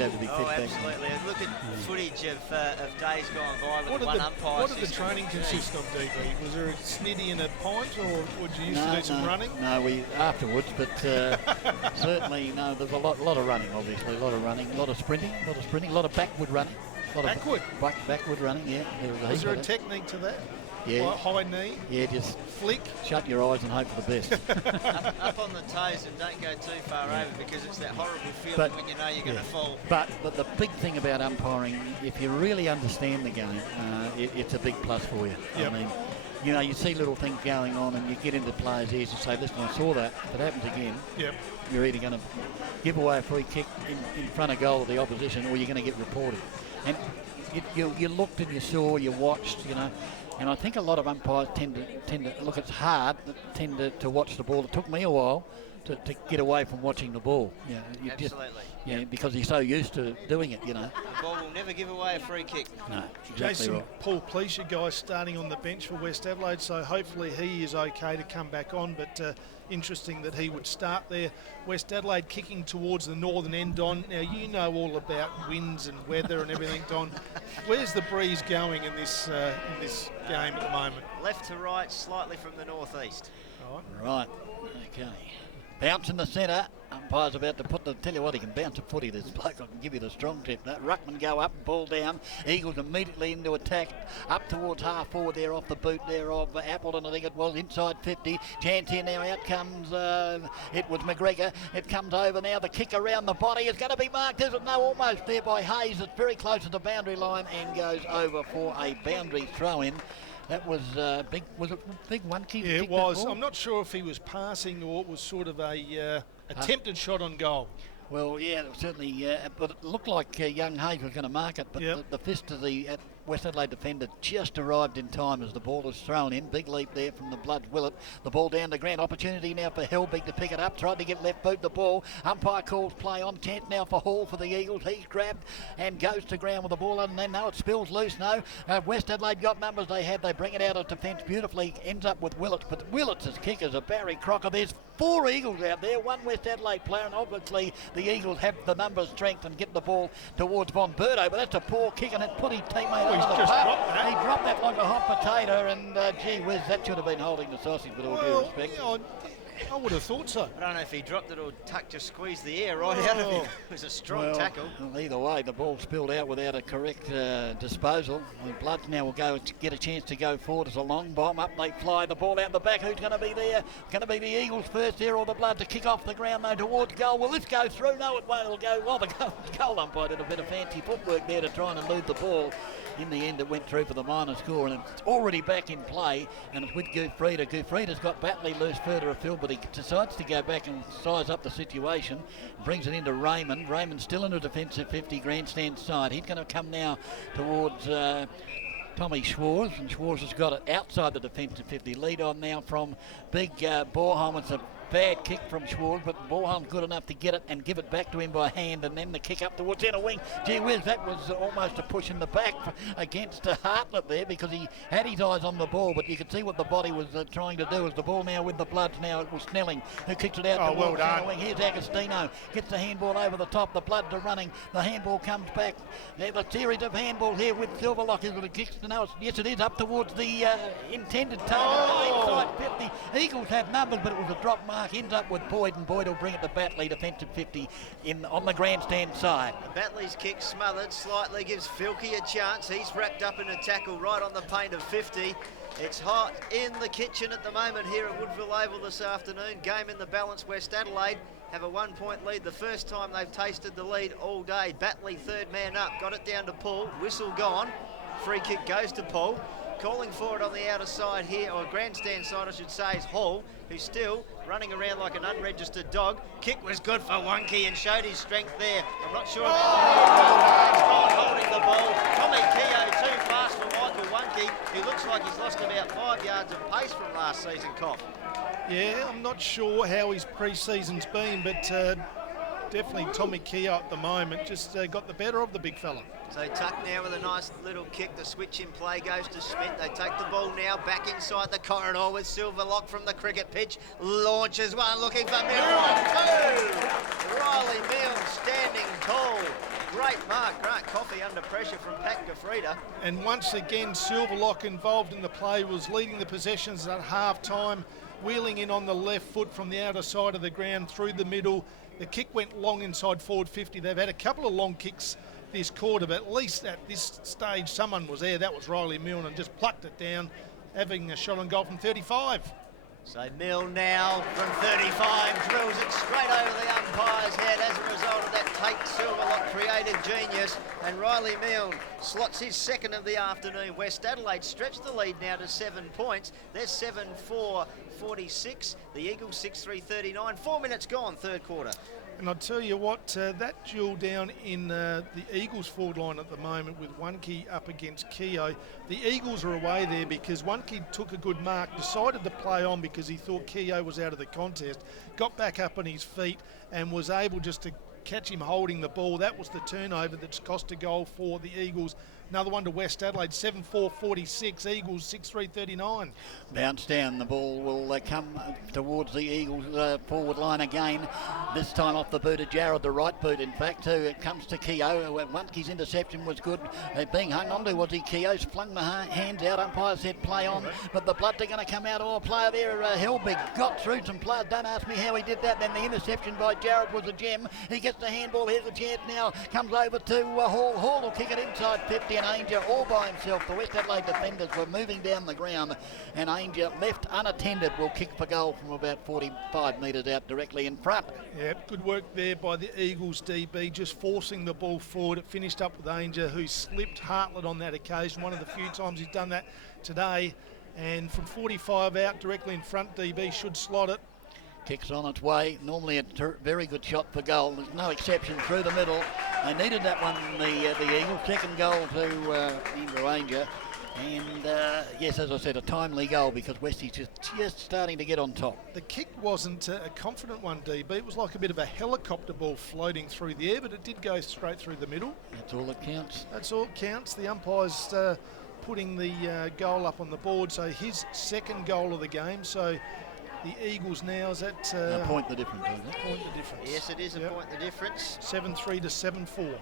have to be fit back. Absolutely. And look at footage of days gone by with one umpire. What did the training consist of, DB? Was there a snitty and a pint, or would you used to do some running? No, we afterwards, but certainly, no, there's a lot of running, obviously, a lot of running, a lot of sprinting, a lot of backward running. Backward? Backward running, yeah. Is there a technique to that? Yeah. Like high knee? Yeah, just flick. Shut your eyes and hope for the best. up on the toes and don't go too far over, because it's that horrible feeling when you know you're going to fall. But the big thing about umpiring, if you really understand the game, it's a big plus for you. Yep. I mean, you know, you see little things going on and you get into players' ears and say, listen, I saw that. If it happens again, you're either going to give away a free kick in front of goal of the opposition, or you're going to get reported. And you looked and you saw, you watched, you know. And I think a lot of umpires tend to look, it's hard, tend to watch the ball. It took me a while to get away from watching the ball. You Absolutely. because you're so used to doing it, you know. The ball will never give away a free kick. No, exactly Jason right. Paul Pleasure, guy starting on the bench for West Adelaide, so hopefully he is okay to come back on, but interesting that he would start there. West Adelaide kicking towards the northern end, Don. Now, you know all about winds and weather and everything, Don. Where's the breeze going in this game at the moment? Left to right, slightly from the northeast. Right, okay. Bounce in the centre. Umpire's about to tell you what, he can bounce a footy, this bloke. I can give you the strong tip. That Ruckman go up, ball down. Eagles immediately into attack. Up towards half forward there, off the boot there of Appleton, I think it was, inside 50. Chance here now, out comes, it was McGregor. It comes over now, the kick around the body is going to be marked, is it? No, almost there by Hayes. It's very close to the boundary line and goes over for a boundary throw-in. That was big. Was it big one? Yeah, it was. I'm not sure if he was passing or it was sort of a attempted shot on goal. Well, yeah, certainly. But it looked like young Hayes was going to mark it. But the fist of the West Adelaide defender just arrived in time as the ball was thrown in. Big leap there from the Bloods Willett. The ball down to Grant. Opportunity now for Helbig to pick it up. Tried to get left boot the ball. Umpire calls play on. Chance now for Hall for the Eagles. He's grabbed and goes to ground with the ball. And then, no, it spills loose. No. West Adelaide got numbers they have. They bring it out of defence beautifully. Ends up with Willett. But Willett's kickers are Barry Crocker. There's 4 Eagles out there. 1 West Adelaide player. And obviously the Eagles have the numbers strength and get the ball towards Von Berto. But that's a poor kick and it put his teammate he's just dropped that. He dropped that like a hot potato, and gee whiz, that should have been holding the sausage with all due respect. Yeah, I would have thought so. I don't know if he dropped it or Tuck just squeezed the air right out of him. It was a strong tackle. Well, either way, the ball spilled out without a correct disposal. The Bloods now will get a chance to go forward as a long bomb. Up they fly, the ball out the back. Who's going to be there? Going to be the Eagles first there, or the Bloods to kick off the ground though towards goal. Will this go through? No, it won't. It'll go. Well, the goal umpire did a bit of fancy footwork there to try and elude the ball. In the end, it went through for the minor score, and it's already back in play, and it's with Gufrida. Gufrida's got Batley loose further afield, but he decides to go back and size up the situation, brings it into Raymond. Raymond's still in a defensive 50 grandstand side. He's going to come now towards Tommy Schwarz, and Schwarz has got it outside the defensive 50. Lead on now from big Borholm. It's a bad kick from Schwarz, but Borholm's good enough to get it and give it back to him by hand, and then the kick up towards inner wing. Gee whiz, that was almost a push in the back against Hartlett there, because he had his eyes on the ball, but you could see what the body was trying to do. As the ball now with the Bloods now, it was Snelling who kicks it out towards inner wing. Here's Agostino, gets the handball over the top. The Bloods are running. The handball comes back. There's a series of handballs here with Silverlock. Is it kicks? No, yes, it is up towards the intended target. Inside 50. Eagles have numbers, but it was a drop mark. Ends up with Boyd, and Boyd will bring it to Batley, defensive 50 on the grandstand side. Batley's kick smothered slightly, gives Filkey a chance. He's wrapped up in a tackle right on the paint of 50. It's hot in the kitchen at the moment here at Woodville Oval this afternoon. Game in the balance. West Adelaide have a 1-point lead. The first time they've tasted the lead all day. Batley, third man up, got it down to Paul. Whistle gone. Free kick goes to Paul. Calling for it on the outer side here, or grandstand side I should say, is Hall, who's still running around like an unregistered dog. Kick was good for Wonky and showed his strength there. I'm not sure about holding the ball. Tommy Keogh too fast for Michael Wonky. He looks like he's lost about 5 yards of pace from last season, Cough. Yeah, I'm not sure how his pre-season's been, but definitely Tommy Keogh at the moment just got the better of the big fella. So Tuck now with a nice little kick. The switch in play goes to Smith. They take the ball now back inside the corridor with Silverlock from the cricket pitch. Launches one, looking for Milne. 2. Riley Milne standing tall. Great mark, Grant Coffey under pressure from Pat Gafrida. And once again, Silverlock involved in the play, was leading the possessions at half-time, wheeling in on the left foot from the outer side of the ground through the middle. The kick went long inside forward 50. They've had a couple of long kicks this quarter, but at least at this stage someone was there. That was Riley Milne, and just plucked it down, having a shot on goal from 35. So Milne now from 35 drills it straight over the umpire's head. As a result of that, Tate Silverlock creative genius, and Riley Milne slots his second of the afternoon. West Adelaide stretched the lead now to 7 points. They're 7-4-46. The Eagles 6-3-39. 4 minutes gone, third quarter. And I'll tell you what, that duel down in the Eagles forward line at the moment with One-Key up against Keogh, the Eagles are away there because One-Key took a good mark, decided to play on because he thought Keogh was out of the contest, got back up on his feet and was able just to catch him holding the ball. That was the turnover that's cost a goal for the Eagles. Another one to West Adelaide, 7-4-46, Eagles 6-3-39. Bounce down, the ball will come towards the Eagles forward line again. This time off the boot of Jarrod, the right boot in fact. It comes to Keogh. One-Key's interception was good. Being hung on to was he. Keogh's flung the hands out. Umpire said play on, but the blood are going to come out. Oh, a player there, Helbig, got through some players. Don't ask me how he did that. Then the interception by Jarrod was a gem. He gets the handball. Here's a chance now. Comes over to Hall. Hall will kick it inside 50. And Ainger all by himself. The West Adelaide defenders were moving down the ground, and Ainger, left unattended, will kick for goal from about 45 metres out directly in front. Yeah, good work there by the Eagles DB, just forcing the ball forward. It finished up with Ainger, who slipped Hartlett on that occasion, one of the few times he's done that today. And from 45 out directly in front, DB should slot it. Kicks on its way. Normally a very good shot for goal. There's no exception through the middle. They needed that one, the Eagles. Second goal to Andrew Ainger. And yes, as I said, a timely goal because Westie's just starting to get on top. The kick wasn't a confident one, DB. It was like a bit of a helicopter ball floating through the air, but it did go straight through the middle. That's all that counts. That's all that counts. The umpire's putting the goal up on the board, so his second goal of the game. So the Eagles now is at a point the difference, isn't it? Point the difference. Yes, it is a point the difference. 7-3 to 7-4.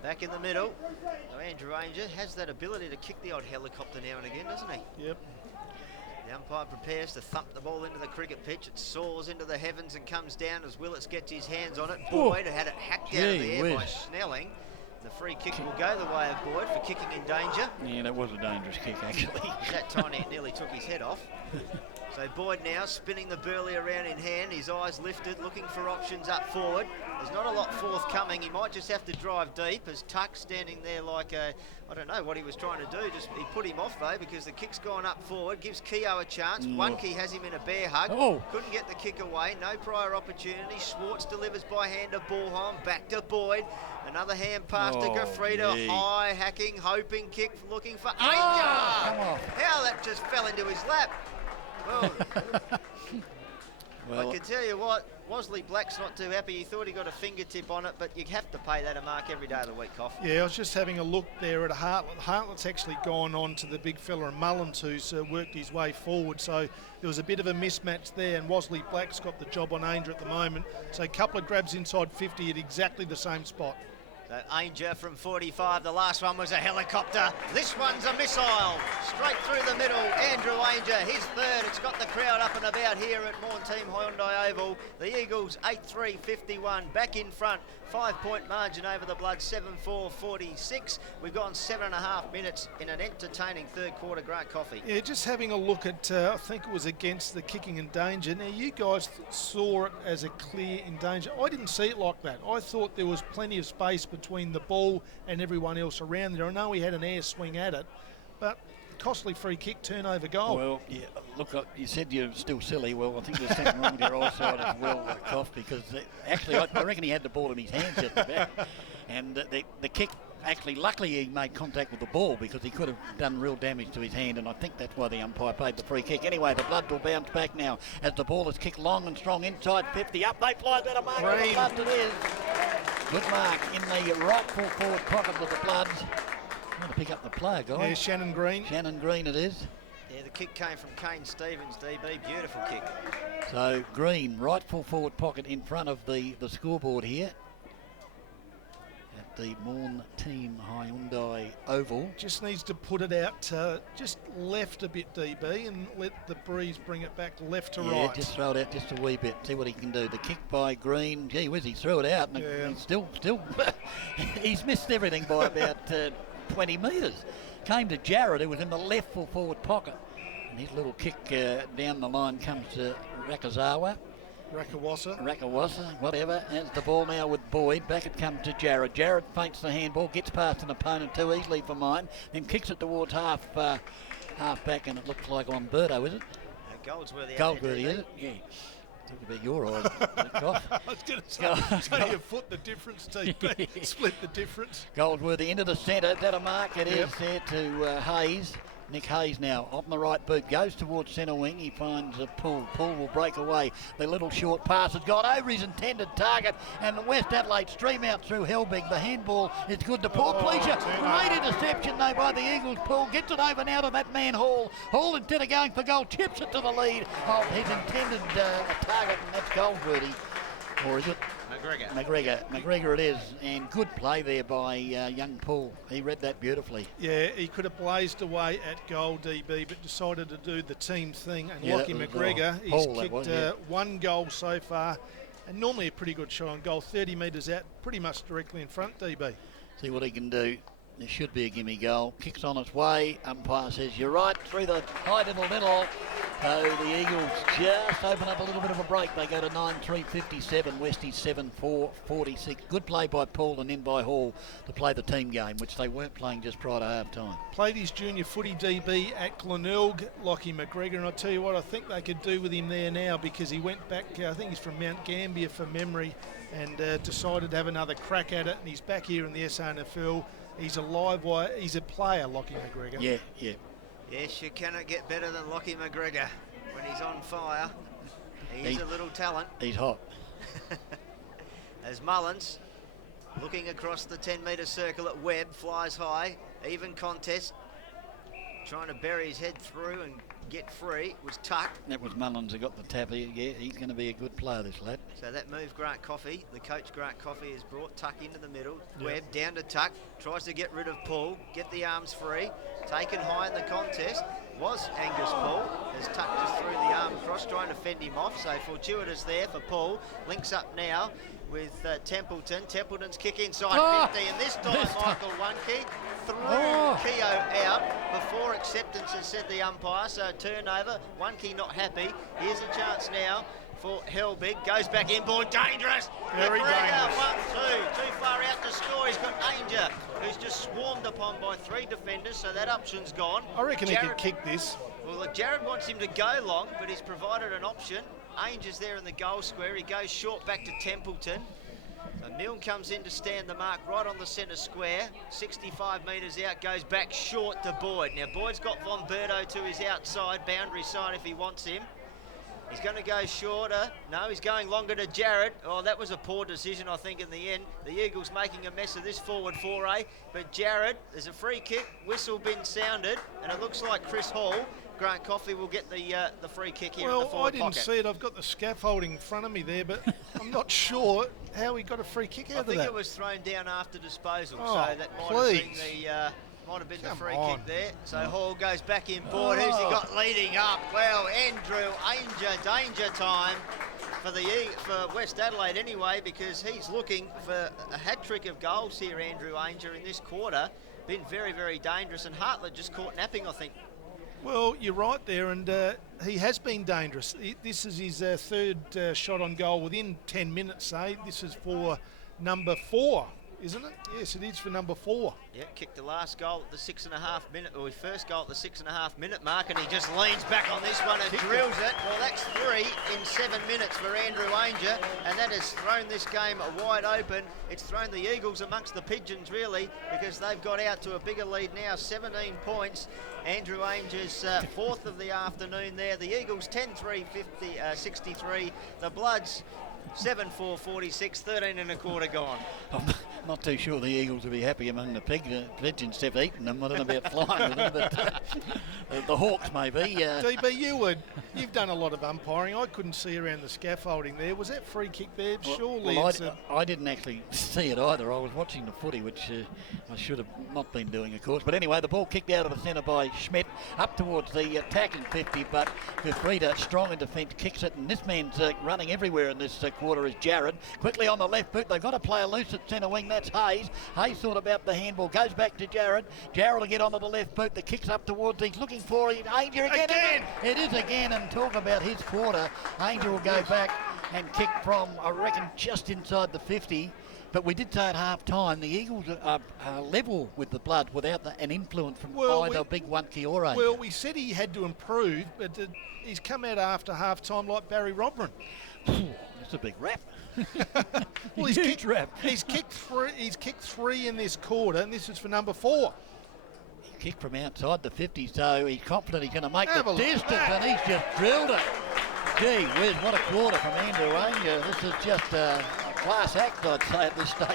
Back in the middle. So Andrew Ainger has that ability to kick the odd helicopter now and again, doesn't he? Yep. The umpire prepares to thump the ball into the cricket pitch. It soars into the heavens and comes down as Willits gets his hands on it. Boyd had it hacked out of the air by Snelling. The free kick will go the way of Boyd for kicking in danger. Yeah, that was a dangerous kick, actually. That tiny it nearly took his head off. So Boyd now spinning the burley around in hand, his eyes lifted, looking for options up forward. There's not a lot forthcoming. He might just have to drive deep as Tuck standing there like a, I don't know what he was trying to do. Just he put him off though because the kick's gone up forward, gives Keogh a chance. One-Key has him in a bear hug. Couldn't get the kick away, no prior opportunity. Schwartz delivers by hand to Bullholm, back to Boyd. Another hand pass to Gafrida, high hacking, hoping kick, looking for Ainger. How that just fell into his lap. Well, I can tell you what, Wosley Black's not too happy. He thought he got a fingertip on it, but you have to pay that a mark every day of the week, Coff. Yeah, I was just having a look there at Hartlett. Hartlett's actually gone on to the big fella in Mullins, who's worked his way forward. So there was a bit of a mismatch there, and Wosley Black's got the job on Ainger at the moment. So a couple of grabs inside 50 at exactly the same spot. So Ainger from 45, the last one was a helicopter. This one's a missile, straight through the middle. Andrew Ainger, his third. It's got the crowd up and about here at Morteam Hyundai Oval. The Eagles 8-3-51, back in front. 5-point margin over the Blood, 7-4-46. We've gone 7.5 minutes in an entertaining third quarter. Grant Coffey. Yeah, just having a look at, I think it was against the kicking in danger. Now, you guys saw it as a clear in danger. I didn't see it like that. I thought there was plenty of space between the ball and everyone else around there. I know he had an air swing at it, but costly free kick, turnover goal. Well, yeah, look, you said you're still silly. Well, I think there's something wrong with your eyesight as well, Koff, because actually I reckon he had the ball in his hands at the back. And the kick, actually, luckily he made contact with the ball because he could have done real damage to his hand, and I think that's why the umpire paid the free kick. Anyway, the Blood will bounce back now as the ball is kicked long and strong inside 50. Up they fly, that a mark for the Blood it is. Good mark in the right full forward pocket of the Bloods. I'm going to pick up the player, guys. Yeah, Shannon Green. Shannon Green it is. Yeah, the kick came from Kane Stevens, DB. Beautiful kick. So Green, right full forward pocket in front of the scoreboard here. the Morn Team Hyundai Oval. Just needs to put it out just left a bit, DB, and let the breeze bring it back left to Yeah, right. just throw it out just a wee bit. See what he can do. The kick by Green. Gee whiz, he threw it out, and Yeah. he's still, he's missed everything by about 20 metres. Came to Jared, who was in the left full forward pocket, and his little kick down the line comes to Rakazawa. Rakawasa. Whatever. As the ball now with Boyd. Back it comes to Jared. Jared feints the handball, gets past an opponent too easily for mine, then kicks it towards half back, and it looks like on Birdo, is it? Goldsworthy. Goldsworthy, is it? Yeah. Think about your eyes. I was going to say, so you foot the difference, DB. Split the difference. Goldsworthy into the centre. Is that a mark? It Yep. is there to Hayes. Nick Hayes now on the right boot, goes towards centre wing. He finds a Poole. Poole will break away. The little short pass has got over his intended target, and the West Adelaide stream out through Helbig. The handball is good to Paul Pleasure. Great interception though by the Eagles. Poole gets it over now to that man Hall. Hall, instead of going for goal, chips it to the lead of his intended target, and that's Goldsworthy. Or is it? McGregor it is, and good play there by young Poole. He read that beautifully. Yeah, he could have blazed away at goal, DB, but decided to do the team thing. And Yeah, Lockie that was, McGregor, he's Paul, that kicked was, yeah. one goal so far, and normally a pretty good shot on goal, 30 metres out, pretty much directly in front, DB. See what he can do. There should be a gimme goal. Kicks on its way. Umpire says you're right through the height of the middle. So the Eagles just open up a little bit of a break. They go to 9-3-57. Westies 7-4-46. Good play by Paul and in by Hall to play the team game, which they weren't playing just prior to half time. Played his junior footy DB at Glenelg, Lockie McGregor, and I tell you what, I think they could do with him there now, because he went back, I think he's from Mount Gambier from memory, and decided to have another crack at it, and he's back here in the SANFL. He's a live wire. He's a player, Lockie McGregor. Yeah, yeah. Yes, you cannot get better than Lockie McGregor when he's on fire. He's a little talent. He's hot. As Mullins, looking across the 10-metre circle at Webb, flies high. Even contest. Trying to bury his head through and get free. It was Tuck. That was Mullins who got the tap here. Yeah, he's going to be a good player, this lad. So that move Grant Coffey, the coach Grant Coffey, has brought Tuck into the middle. Webb down to Tuck, tries to get rid of Paul, get the arms free. Taken high in the contest was Angus Paul, as Tuck just threw the arm across, trying to fend him off. So fortuitous there for Paul. Links up now with Templeton. Templeton's kick inside 50, and this time Michael Wunke threw Keogh out before acceptance, has said the umpire. So turnover, Wunke not happy. Here's a chance now for Helbig, goes back inboard, dangerous. Very McGregor, dangerous. 1-2, too far out to score. He's got Danger, who's just swarmed upon by three defenders, so that option's gone. I reckon he could kick this. Well, look, Jared wants him to go long, but he's provided an option. Ainger's there in the goal square. He goes short back to Templeton. So Milne comes in to stand the mark right on the centre square. 65 metres out, goes back short to Boyd. Now, Boyd's got Von Berto to his outside, boundary side if he wants him. He's going to go shorter. No, he's going longer to Jared. Oh, that was a poor decision, I think, in the end. The Eagles making a mess of this forward foray. But Jared, there's a free kick, whistle been sounded, and it looks like Chris Hall, Grant Coffey, will get the free kick here in the Well, I forward didn't pocket. see it. I've got the scaffolding in front of me there, but I'm not sure how he got a free kick out I of think that. it was thrown down after disposal, Oh, so that might have been the Come free on. kick there. So Hall goes back in board. Who's he got leading up? Well, Andrew Ainger, danger time for West Adelaide anyway, because he's looking for a hat-trick of goals here, Andrew Ainger, in this quarter. Been very, very dangerous, and Hartlett just caught napping, I think. Well, you're right there, and he has been dangerous. This is his third shot on goal within 10 minutes, say. This is for number 4, isn't it? Yes, it is for number 4. Yeah, kicked the last goal at the 6.5 minute, or his first goal at the 6.5 minute mark, and he just leans back on this one and drills it. Well, that's 3 in 7 minutes for Andrew Ainger, and that has thrown this game wide open. It's thrown the Eagles amongst the pigeons, really, because they've got out to a bigger lead now, 17 points. Andrew Ainger's fourth of the afternoon there. The Eagles 10-3, 63. The Bloods 7-4-46, 13 and a quarter gone. I'm not too sure the Eagles will be happy among the pigeons have eaten them. I don't know about flying with them, but the Hawks maybe. DB, you've done a lot of umpiring. I couldn't see around the scaffolding there. Was that free kick there? Surely Well, it's I didn't actually see it either. I was watching the footy, which I should have not been doing, of course. But anyway, the ball kicked out of the centre by Schmidt up towards the attacking 50, but Gafrida, strong in defence, kicks it, and this man's running everywhere in this quarter is Jared. Quickly on the left boot, they've got a player loose at centre wing, that's Hayes. Hayes thought about the handball, goes back to Jared. Jared will get onto the left boot, the kick's up towards, he's looking for Ainger again. It is again, and talk about his quarter. Ainger will go back and kick from, I reckon, just inside the 50. But we did say at half time the Eagles are level with the Blood without an influence from either Big Wunke or Ainger. Well, we said he had to improve, but he's come out after half time like Barry Robran. That's a big rap. Well, he's kicked three in this quarter, and this is for number 4. Kick from outside the 50, so he's confident he's going to make Have the a look at distance, that. and he's just drilled it. Gee whiz, what a quarter from Andrew Ainger. This is just a class act, I'd say, at this stage.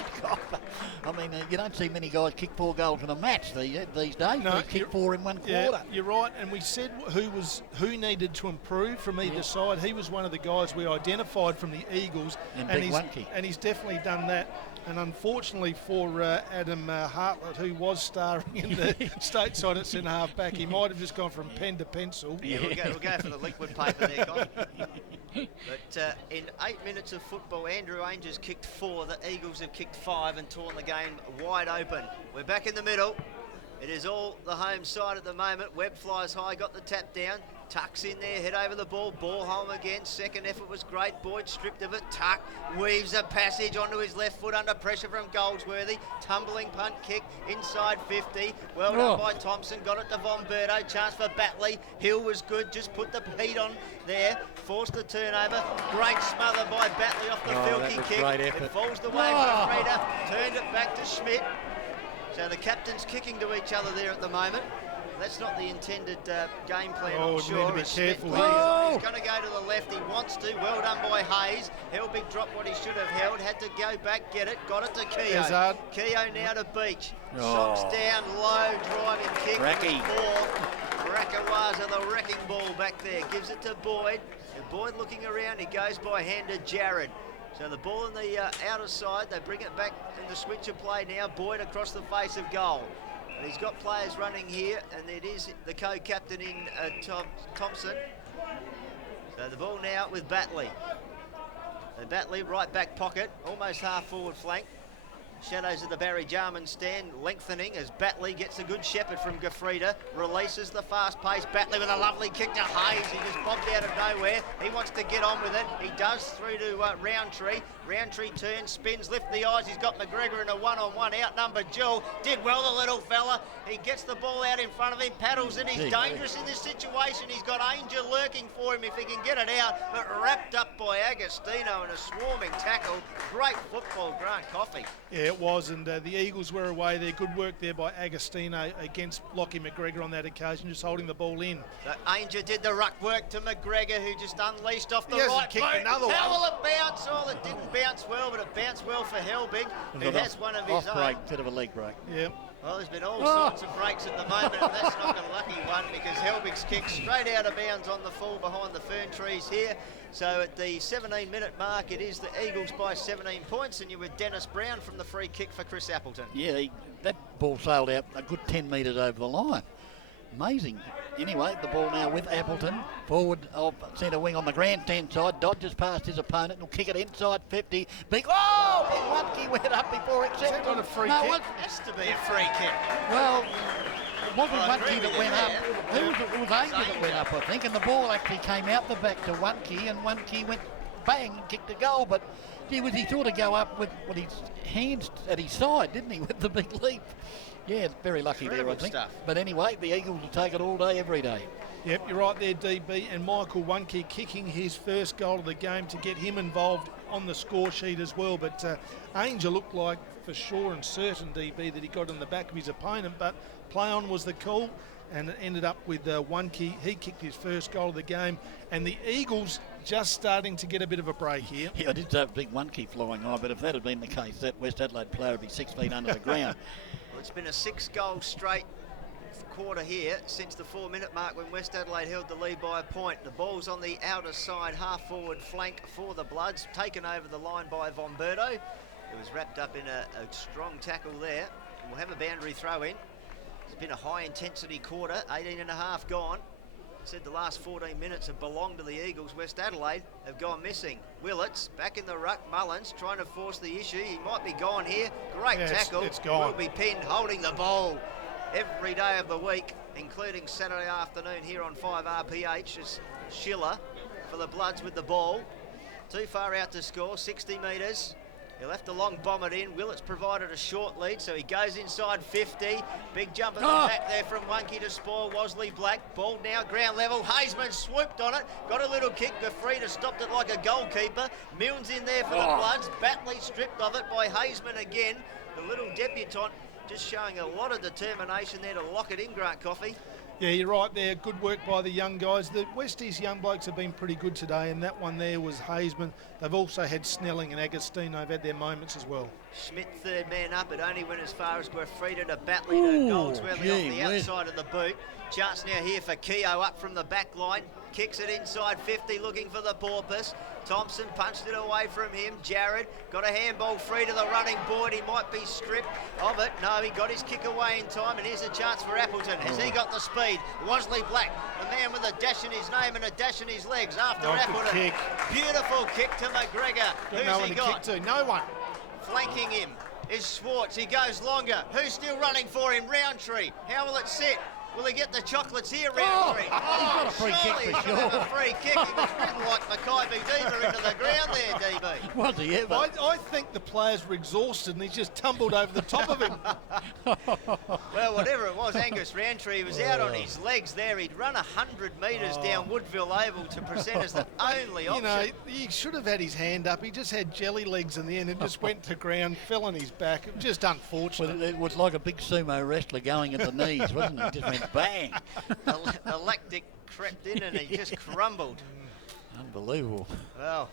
I mean, you don't see many guys kick 4 goals in a match these days. No, They kick 4 in one quarter. Yeah, you're right, and we said who needed to improve from either side. He was one of the guys we identified from the Eagles, and he's definitely done that. And unfortunately for Adam Hartlett, who was starring in the stateside at centre half back, he might have just gone from pen to pencil. Yeah, we'll go for the liquid paper there, Con. But in 8 minutes of football, Andrew Ainger's kicked 4. The Eagles have kicked 5 and torn the game wide open. We're back in the middle. It is all the home side at the moment. Webb flies high, got the tap down. Tuck's in there, head over the ball, ball home again. Second effort was great. Boyd stripped of it. Tuck weaves a passage onto his left foot under pressure from Goldsworthy. Tumbling punt kick inside 50. Well done by Thompson. Got it to Von Berto. Chance for Batley. Hill was good. Just put the heat on there. Forced the turnover. Great smother by Batley off the Filkey kick. Great effort. It falls the way of Freda. Turned it back to Schmidt. So the captains kicking to each other there at the moment. That's not the intended game plan, I'm sure. Need to be careful He's here. going to go to the left. He wants to. Well done by Hayes. Helbig dropped what he should have held. Had to go back, get it. Got it to Keogh. Hazard. Keogh now to Beach. Socks down, low, driving kick. Racky. Rakawaza, the wrecking ball back there. Gives it to Boyd. And Boyd looking around. He goes by hand to Jared. So the ball on the outer side. They bring it back in the switch of play now. Boyd across the face of goal. And he's got players running here, and it is the co-captain in Thompson. So the ball now with Batley. And Batley, right back pocket, almost half forward flank. Shadows of the Barry Jarman stand lengthening as Batley gets a good shepherd from Gafrida, releases the fast pace. Batley with a lovely kick to Hayes. He just bobbed out of nowhere. He wants to get on with it. He does through to Roundtree. Roundtree turns, spins, lift the eyes. He's got McGregor in a one-on-one, outnumbered Joel. Did well, the little fella. He gets the ball out in front of him, paddles it. He's dangerous in this situation. He's got Ainger lurking for him if he can get it out, but wrapped up by Agostino in a swarming tackle. Great football, Grant Coffey. Yeah, it was, and the Eagles were away there. Good work there by Agostino against Lockie McGregor on that occasion, just holding the ball in. So Ainger did the ruck work to McGregor, who just unleashed off the He hasn't right kicked boot. another How one. will it bounce? Oh, it didn't bounce well, but it bounced well for Helbig, who has one of his off own. break instead of a leg break. Yeah. Well, there's been all sorts of breaks at the moment, and that's not a lucky one because Helbig's kick straight out of bounds on the full behind the fern trees here. So at the 17-minute mark, it is the Eagles by 17 points, and you're with Dennis Brown from the free kick for Chris Appleton. Yeah, that ball sailed out a good 10 metres over the line. Amazing. Anyway, the ball now with Appleton. Forward of centre wing on the grandstand side. Dodges past his opponent and will kick it inside 50. Big Wunke went up before accepting. Is that not a free No, kick? it has to be a free kick. Well, it wasn't I agree Wunke with that you went up. there. It was Ainger that went up, I think. And the ball actually came out the back to Wunke, and Wunke went bang and kicked a goal. But gee, he thought to go up with his hands at his side, didn't he, with the big leap? Yeah, very lucky Incredible there, I think. stuff. But anyway, the Eagles will take it all day, every day. Yep, you're right there, DB. And Michael Wunke kicking his first goal of the game to get him involved on the score sheet as well. But Ainger looked like for sure and certain, DB, that he got in the back of his opponent. But play on was the call, and it ended up with Wunke. He kicked his first goal of the game. And the Eagles just starting to get a bit of a break here. Yeah, I did have a big one key flying high, but if that had been the case, that West Adelaide player would be 6 feet under the ground. Well, it's been a 6-goal straight quarter here since the 4-minute mark when West Adelaide held the lead by a point. The ball's on the outer side, half-forward flank for the Bloods, taken over the line by Vomberto. It was wrapped up in a strong tackle there. We'll have a boundary throw in. It's been a high-intensity quarter, 18 and a half gone. I said the last 14 minutes have belonged to the Eagles. West Adelaide have gone missing. Willits back in the ruck. Mullins trying to force the issue. He might be gone here. Great tackle. It's gone. Will be pinned, holding the ball every day of the week, including Saturday afternoon here on 5RPH. Is Schiller for the Bloods with the ball. Too far out to score, 60 metres. He'll have to long bomb it in. Willits provided a short lead, so he goes inside 50. Big jump at the back there from Wonky to spoil Wosley Black. Ball now ground level. Hazeman swooped on it. Got a little kick. Gafrida stopped it like a goalkeeper. Milne's in there for the Bloods. Batley stripped of it by Hazeman again. The little debutant just showing a lot of determination there to lock it in, Grant Coffey. Yeah, you're right there. Good work by the young guys. The West East young blokes have been pretty good today, and that one there was Hazeman. They've also had Snelling and Agostino have had their moments as well. Schmidt third man up. It only went as far as Guafrida to Batley to Goldsworthy off the outside of the boot. Chance now here for Keogh up from the back line. Kicks it inside 50, looking for the Porpoise. Thompson punched it away from him. Jared got a handball free to the running Boyd. He might be stripped of it. No, he got his kick away in time, and here's a chance for Appleton. Has he got the speed? Wosley Black, the man with a dash in his name and a dash in his legs after Appleton. Kick. Beautiful kick to McGregor. Who's he got? Kick to? No one. Flanking him is Schwartz. He goes longer. Who's still running for him? Roundtree. How will it sit? Will he get the chocolates here, Roundtree? He's got a free kick for he's sure. gonna have a free kick. He was ridden like Mackay Diva into the ground there, DB. Was he ever? I think the players were exhausted and he just tumbled over the top of him. Well, whatever it was, Angus Roundtree was out on his legs there. He'd run 100 metres down Woodville Oval to present as the only option. You know, he should have had his hand up. He just had jelly legs in the end and just went to ground, fell on his back. It was just unfortunate. Well, it was like a big sumo wrestler going at the knees, wasn't it? He just went bang. The lactic crept in and he just crumbled. Unbelievable. Well,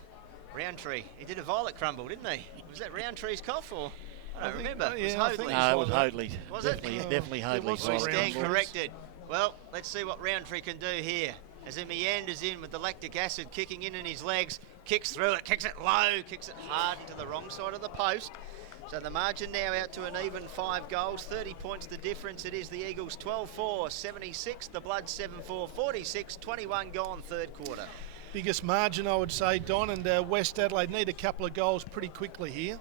Roundtree, he did a violet crumble, didn't he? Was that Roundtree's cough or? I don't remember. It was yeah, I think Hoadley. No, it was Hoadley. Was definitely, it? Definitely Hoadley. was We some stand Roundtrees. corrected. Well, let's see what Roundtree can do here. As he meanders in with the lactic acid kicking in his legs, kicks through it, kicks it low, kicks it hard into the wrong side of the post. So the margin now out to an even 5 goals, 30 points the difference. It is the Eagles 12-4, 76, the Bloods 7-4, 46, 21 gone third quarter. Biggest margin, I would say, Don, and West Adelaide need a couple of goals pretty quickly here.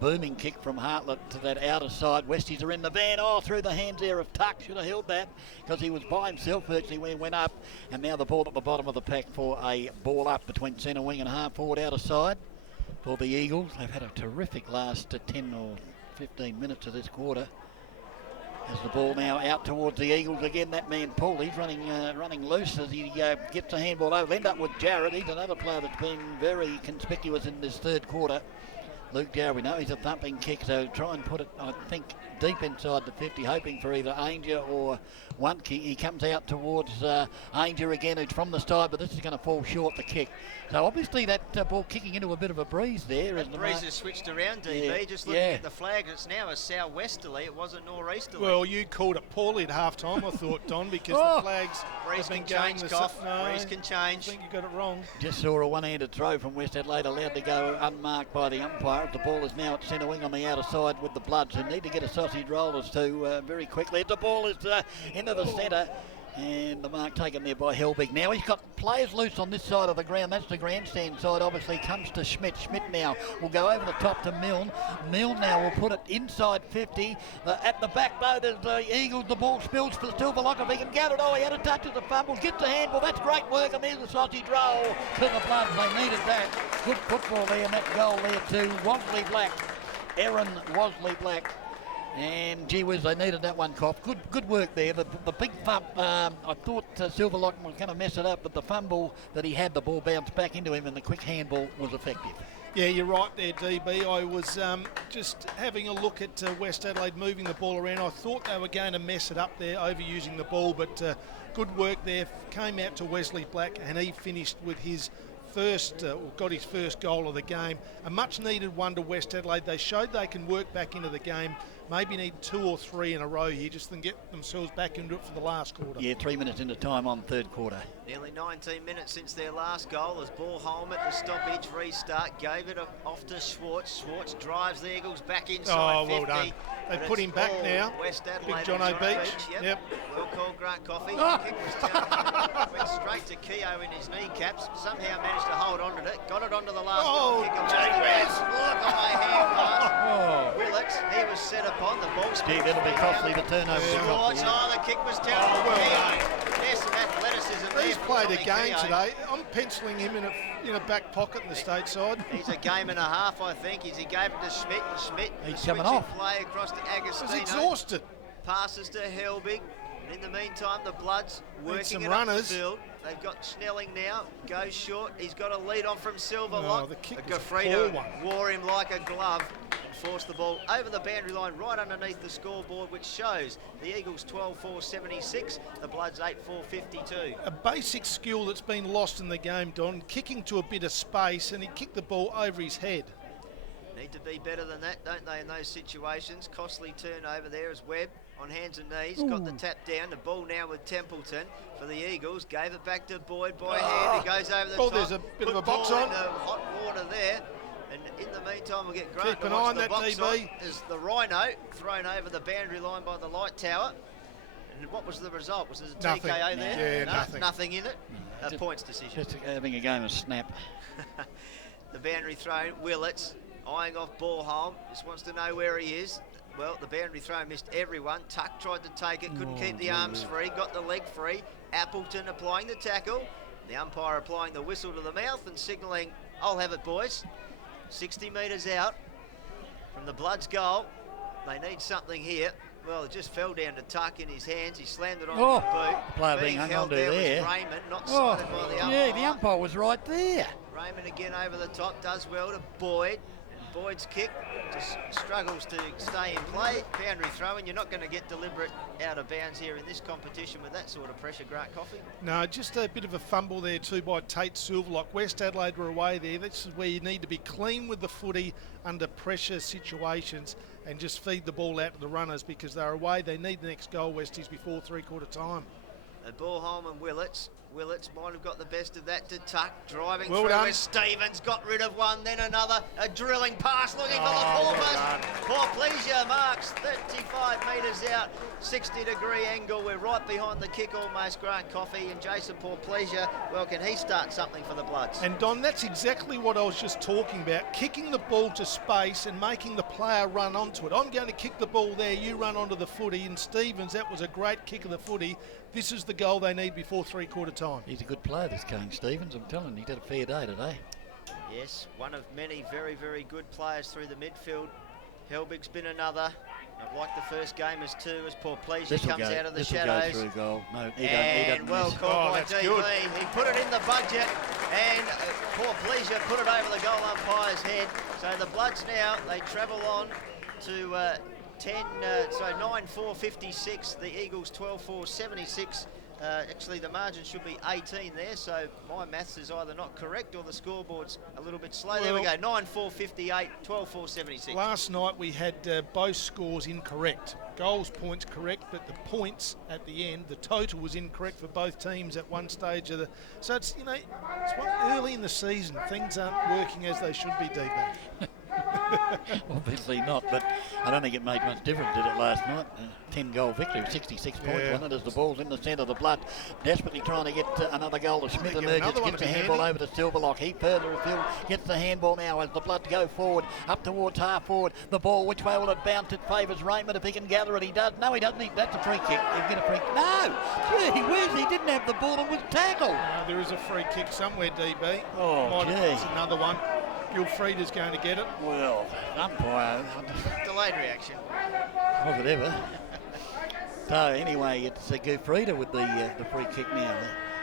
Booming kick from Hartlett to that outer side. Westies are in the van. Through the hands there of Tuck. Should have held that because he was by himself virtually when he went up. And now the ball at the bottom of the pack for a ball up between centre wing and half forward outer side for the Eagles. They've had a terrific last 10 or 15 minutes of this quarter. As the ball now out towards the Eagles again, that man Paul, he's running loose as he gets the handball over. End up with Jarrett. He's another player that's been very conspicuous in this third quarter. Luke Jarrett, we know he's a thumping kick, so try and put it, I think, deep inside the 50, hoping for either Ainger or Wonky. He comes out towards Ainger again, who's from the side, but this is going to fall short, the kick. So obviously that ball kicking into a bit of a breeze there. That breeze has switched around, DB. Just looking at the flag, it's now a southwesterly. It wasn't nor'easterly. Well, you called it poorly at half-time, I thought, Don, because the flags breeze have been can going change, the Cough. No, Breeze can change. I think you got it wrong. Just saw a one-handed throw from West Adelaide, allowed to go unmarked by the umpire. The ball is now at centre wing on the outer side with the Bloods, who need to get a sausage roll as to very quickly. The ball is into the centre, and the mark taken there by Helbig. Now he's got players loose on this side of the ground. That's the grandstand side, obviously. Comes to Schmidt. Schmidt now will go over the top to Milne. Milne now will put it inside 50. At the back, though, there's the Eagles. The ball spills for Silverlock. If he can get it, he had a touch of the fumble. Gets the handball. That's great work, and there's the sausage roll to the Bloods. They needed that. Good football there, and that goal there to Wosley Black. Aaron Wosley Black. And gee whiz, they needed that one, Cough. Good work there. The big thump, I thought Silverlock was going to mess it up, but the fumble that he had, the ball bounced back into him, and the quick handball was effective. Yeah, you're right there, DB. I was just having a look at West Adelaide moving the ball around. I thought they were going to mess it up there, overusing the ball, but good work there. Came out to Wesley Black, and he finished with his got his first goal of the game. A much needed one to West Adelaide. They showed they can work back into the game. Maybe need 2 or 3 in a row here just to get themselves back into it for the last quarter. Yeah, 3 minutes into time on third quarter. Nearly 19 minutes since their last goal as ball home at the stoppage restart. Gave it off to Schwartz. Schwartz drives the Eagles back inside 50. Well done. They put him back now. West Adelaide. Big John O'Beach. Yep. Well called, Grant Coffey. The kick was down. Went straight to Keogh in his kneecaps. Somehow managed to hold on to it. Got it onto the last kick. Look on my hand pass. Willets, he was set upon. The ball Steve, it'll be costly to turn over. Schwartz, the kick was terrible. There's some athleticism there. He's played a game today. I'm penciling him in a back pocket in the stateside. He's a game and a half, I think. He gave it to Schmidt. Schmidt, he's coming off. Play across to Agostino. He's exhausted. Passes to Helbig. And in the meantime, the Bloods working it runners. up the field. They've got Snelling now. Goes short. He's got a lead on from Silverlock. The kick Gaffredo wore him like a glove and forced the ball over the boundary line right underneath the scoreboard, which shows the Eagles 12-4-76, the Bloods 8-4-52. A basic skill that's been lost in the game, Don. Kicking to a bit of space, and he kicked the ball over his head. Need to be better than that, don't they, in those situations? Costly turnover there as Webb on hands and knees. Got the tap down. The ball now with Templeton for the Eagles. Gave it back to Boyd by hand. He goes over the top. There's a bit of a box on. Hot water there. And in the meantime, we'll get Grant Keep to an watch eye on the that, box DB. on as the Rhino thrown over the boundary line by the light tower. And what was the result? Was it a Nothing. TKO there? Yeah, no, nothing. Nothing in it. A points decision. Just having a game of snap. The boundary throw, Willets eyeing off Ballholm, just wants to know where he is. Well, the boundary throw missed everyone. Tuck tried to take it, couldn't keep the arms free, got the leg free. Appleton applying the tackle. The umpire applying the whistle to the mouth and signalling, I'll have it, boys. 60 metres out from the Bloods' goal. They need something here. Well, it just fell down to Tuck in his hands. He slammed it on the boot. Player being hung held on to there there. was Raymond, not sighted by the umpire. Yeah, the umpire was right there. Raymond again over the top, does well to Boyd. And Boyd's kick just struggles to stay in play. Boundary throw, and you're not going to get deliberate out of bounds here in this competition with that sort of pressure, Grant Coffey. No, just a bit of a fumble there too by Tate Silverlock. West Adelaide were away there. This is where you need to be clean with the footy under pressure situations and just feed the ball out to the runners because they're away. They need the next goal, Westies, before three-quarter time. Ballholm and Willets. Willets might have got the best of that to Tuck. Driving well through done. as Stevens got rid of one, then another. A drilling pass looking for the foremost. Poor Pleasure marks 35 metres out. 60-degree angle. We're right behind the kick almost, Grant Coffey. And Jason Poor Pleasure, well, can he start something for the Bloods? And Don, that's exactly what I was just talking about. Kicking the ball to space and making the player run onto it. I'm going to kick the ball there, you run onto the footy. And Stevens, that was a great kick of the footy. This is the goal they need before three-quarter time. He's a good player, this Kane Stevens. I'm telling you, he did a fair day today. Yes, one of many very, very good players through the midfield. Helbig's been another. I've liked the first game as two as Poor Pleasure comes out of the shadows. Go through goal. No, he and don't well miss. called by DB. Good. He put it in the budget, and Poor Pleasure put it over the goal umpire's head. So the Bloods now, they travel on to 9-4-56. The Eagles 12-4-76. Actually, the margin should be 18 there, so my maths is either not correct or the scoreboard's a little bit slow. There we go, 9-4-58, 12-4-76. Last night we had both scores incorrect. Goals, points correct, but the points at the end, the total was incorrect for both teams at one stage of the... So it's, you know, early in the season, things aren't working as they should be, DB. Obviously not, but I don't think it made much difference, did it, last night? 10-goal victory, 66 points, wasn't it, as the ball's in the centre of the Blood, desperately trying to get another goal to Smith. Emerges, gets the handball over to Silverlock. He further afield, gets the handball now as the Blood go forward, up towards half forward. The ball, which way will it bounce? It favours Raymond if he can gather it. He does. No, he doesn't. That's a free kick. He'll get a free. No! Gee whiz, he didn't have the ball and was tackled. There is a free kick somewhere, DB. Oh, gee. It's another one. Gilfrida's going to get it. Well, umpire. Delayed reaction. Was it ever? So anyway, it's Gufrida with the free kick now.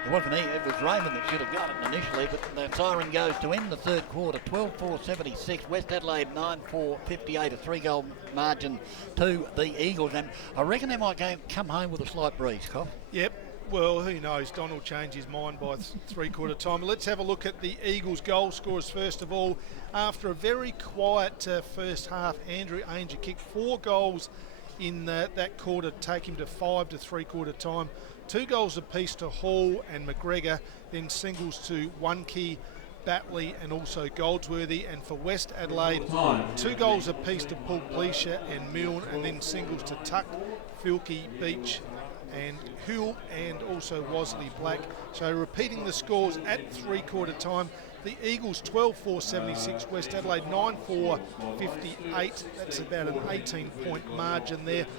It wasn't he, it was Raymond that should have got it initially, but the siren goes to end the third quarter. 12-4-76, West Adelaide 9-4-58, a 3-goal margin to the Eagles. And I reckon they might come home with a slight breeze, Coff. Yep. Well, who knows? Don will change his mind by three-quarter time. Let's have a look at the Eagles' goal scorers first of all. After a very quiet first half, Andrew Ainger kicked 4 goals in that quarter to take him to 5 to three-quarter time. 2 goals apiece to Hall and McGregor, then singles to One-Key, Batley and also Goldsworthy. And for West Adelaide, 2 goals apiece to Paul Gleischer and Milne, and then singles to Tuck, Filkey, Beach and Hull and also Wasley Black. So repeating the scores at three-quarter time, the Eagles 12-4-76, West Adelaide 9-4-58. That's about an 18-point margin there.